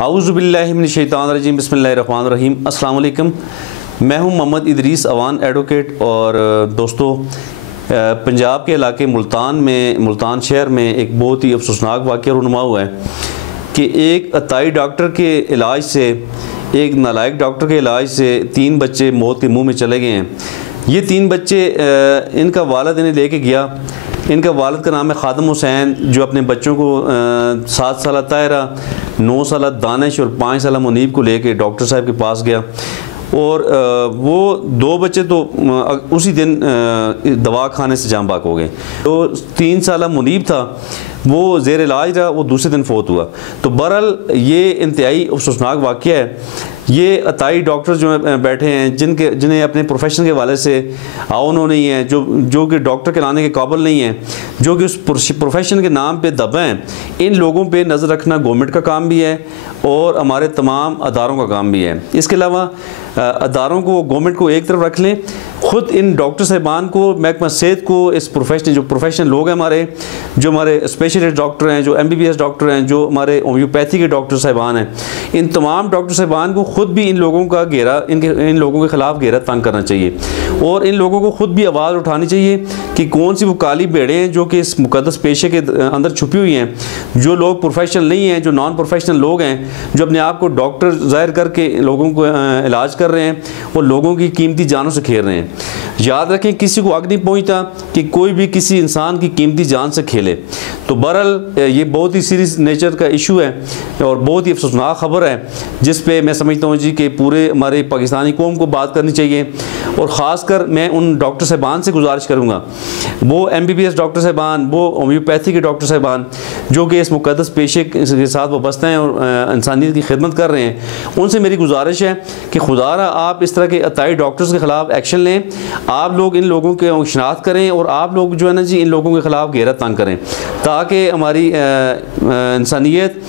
औज़ुबिल्लाहि मिनश्शैतानिर्रजीम बिस्मिल्लाहिर्रहमानिर्रहीम। अस्सलाम वालेकुम। मैं हूं मोहम्मद इदरीस अवान एडवोकेट। और दोस्तों, पंजाब के इलाके मुल्तान शहर में एक बहुत ही अफसोसनाक वाक़या रूनुमा हुआ है कि एक अताई डॉक्टर के इलाज से, एक नालायक डॉक्टर के इलाज से 3 बच्चे मौत के मुँह में चले गए हैं। ये 3 बच्चे इनका वालिद इन्हें लेके गया। इनका वालिद का नाम है खादम हुसैन, जो अपने बच्चों को 7 साल ताहिरा, 9 साल दानिश और 5 साल मुनीब को लेके डॉक्टर साहब के पास गया। और वो 2 बच्चे तो उसी दिन दवा खाने से जाम बाक हो गए। तो 3 साल मुनीब था, वो ज़ेर इलाज रहा, वो दूसरे दिन फोत हुआ। तो बहरहाल ये इंतहाई अफसोसनाक वाक़या है। ये अताई डॉक्टर जो बैठे हैं, जिन्हें अपने प्रोफेशन के वाले से आउन नहीं है, जो कि डॉक्टर कहलाने के काबिल नहीं है, जो कि उस प्रोफेशन के नाम पे दबे हैं, इन लोगों पे नज़र रखना गवर्नमेंट का काम भी है और हमारे तमाम अदारों का काम भी है। इसके अलावा अदारों को, गवर्नमेंट को एक तरफ रख लें, ख़ुद इन डॉक्टर साहिबान को, महकमा सेहत को, इस प्रोफेशनल लोग हैं हमारे, जो हमारे स्पेशलिस्ट डॉक्टर हैं, जो MBBS डॉक्टर हैं, जो हमारे होम्योपैथी के डॉक्टर साहिबान हैं, इन तमाम डॉक्टर साहिबान को ख़ुद भी इन लोगों के ख़िलाफ़ घेरा तंग करना चाहिए और इन लोगों को ख़ुद भी आवाज़ उठानी चाहिए कि कौन सी वो काली भेड़ें हैं जो कि इस मुक़द्दस पेशे के अंदर छुपी हुई हैं। जो लोग प्रोफेशनल नहीं हैं, जो नॉन प्रोफेशनल लोग हैं, जो अपने आप को डॉक्टर ज़ाहिर करके लोगों को इलाज कर रहे हैं और लोगों की कीमती जानों से खेल रहे हैं। याद रखें, किसी को हक़ नहीं पहुँचता कि कोई भी किसी इंसान की कीमती जान से खेले। तो बहरहाल ये बहुत ही सीरियस नेचर का इशू है और बहुत ही अफसोसनाक ख़बर है, जिस पे मैं समझता हूँ जी कि पूरे हमारे पाकिस्तानी कौम को बात करनी चाहिए। और ख़ासकर मैं उन डॉक्टर साहिबान से गुजारिश करूँगा, वो MBBS डॉक्टर साहिबान, वो होम्योपैथी के डॉक्टर साहिबान, जो कि इस मुक़द्दस पेशे के साथ वाबस्ता हैं और इंसानियत की खिदमत कर रहे हैं, उनसे मेरी गुजारिश है कि खुदारा आप इस तरह के अताई डॉक्टर्स के ख़िलाफ़ एक्शन लें। आप लोग इन लोगों के शनाख्त करें और आप लोग जो है ना जी, इन लोगों के ख़िलाफ़ घेरा तंग करें, ताकि हमारी इंसानियत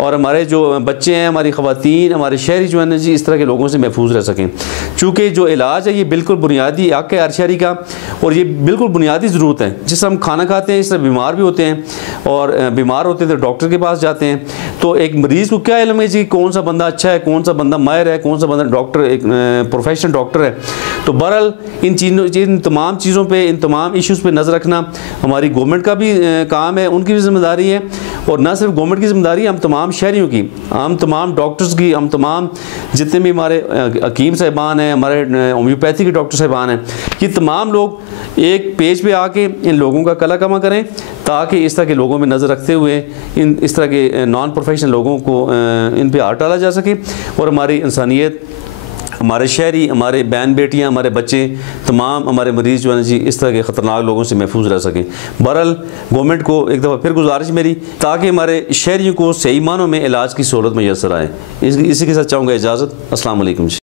और हमारे जो बच्चे हैं, हमारी ख़वातीन, हमारे शहरी जो है ना जी, इस तरह के लोगों से महफूज रह सकें। चूँकि जो इलाज है ये बिल्कुल बुनियादी हक़ है हर शहरी का और ये बिल्कुल बुनियादी ज़रूरत है। जिस हम खाना खाते हैं, इस तरह बीमार भी होते हैं और बीमार होते हैं तो डॉक्टर के पास जाते हैं। तो एक मरीज़ को क्या इल्म है जी कौन सा बंदा अच्छा है, कौन सा बंदा माहिर है, कौन सा बंदा डॉक्टर, एक प्रोफेशनल डॉक्टर है। तो बहरहाल इन तमाम चीज़ों पे, इन तमाम इश्यूज़ पे नज़र रखना हमारी गवर्नमेंट का भी काम है, उनकी भी जिम्मेदारी है। और न सिर्फ गवर्नमेंट की जिम्मेदारी, हम तमाम शहरियों की, हम तमाम डॉक्टर्स की, हम तमाम जितने भी हमारे हकीम साहिबान हैं, हमारे होम्योपैथी के डॉक्टर साहिबान हैं, ये तमाम लोग एक पेज पे आके इन लोगों का कला कमा करें, ताकि इस तरह के लोगों में नज़र रखते हुए इस तरह के नॉन प्रोफेशनल लोगों को इन पर हाथ डाला जा सके और हमारी इंसानियत, हमारे शहरी, हमारे बहन बेटियां, हमारे बच्चे, तमाम हमारे मरीज़ जो है जी, इस तरह के ख़तरनाक लोगों से महफूज रह सकें। बहरहाल गवर्नमेंट को एक दफ़ा फिर गुजारिश मेरी, ताकि हमारे शहरियों को सही मानों में इलाज की सहूलत मैसर आए। इसी के साथ चाहूँगा इजाज़त। अस्सलाम वालेकुम।